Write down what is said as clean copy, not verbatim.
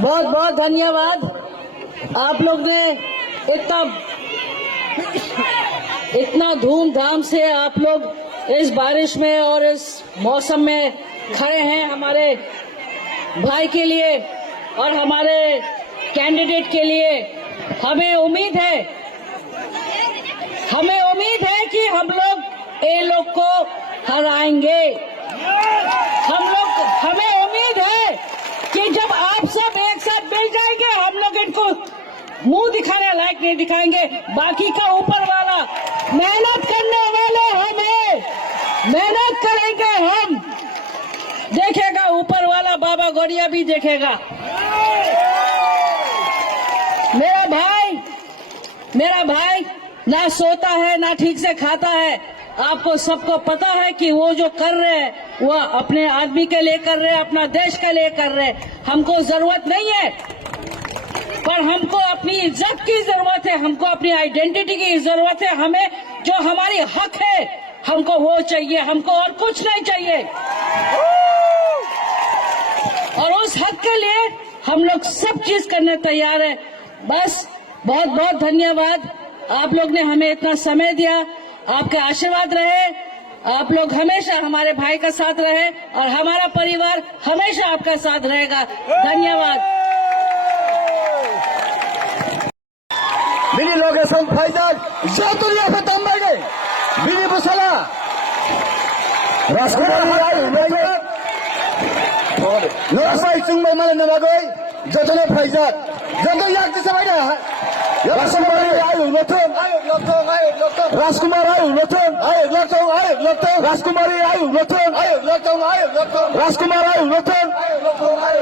बहुत बहुत धन्यवाद। आप लोग ने इतना धूमधाम से आप लोग इस बारिश में और इस मौसम में खड़े हैं हमारे भाई के लिए और हमारे कैंडिडेट के लिए। हमें उम्मीद है कि हम लोग ये लोग को हराएंगे। हमें उम्मीद है कि जब आप सब एक साथ मिल जाएंगे हम लोग इनको मुंह दिखाने लायक नहीं दिखाएंगे। बाकी का ऊपर वाला, मेहनत करने वाले हमें, मेहनत करेंगे हम, देखेगा ऊपर वाला, बाबा गौड़िया भी देखेगा। मेरा भाई ना सोता है ना ठीक से खाता है। आपको सबको पता है कि वो जो कर रहे हैं वो अपने आदमी के लिए कर रहे हैं, अपना देश के लिए कर रहे हैं। हमको जरूरत नहीं है, पर हमको अपनी इज्जत की जरूरत है, हमको अपनी आइडेंटिटी की जरूरत है। हमें जो हमारी हक है हमको वो चाहिए, हमको और कुछ नहीं चाहिए। और उस हक के लिए हम लोग सब चीज करने तैयार है। बस बहुत बहुत धन्यवाद। आप लोग ने हमें इतना समय दिया, आपके आशीर्वाद रहे। आप लोग हमेशा हमारे भाई का साथ रहे और हमारा परिवार हमेशा आपका साथ रहेगा। धन्यवाद। Bini location Faizal Jaturia Fatambagai Bini Busala Raskumari Ayu Faizal Nosai Sungbai Malanagoi Jaturia Faizal Jaturia Yakti Sabaya Raskumari Ayu Lotong Raskumari Ayu Lotong Raskumari Ayu Lotong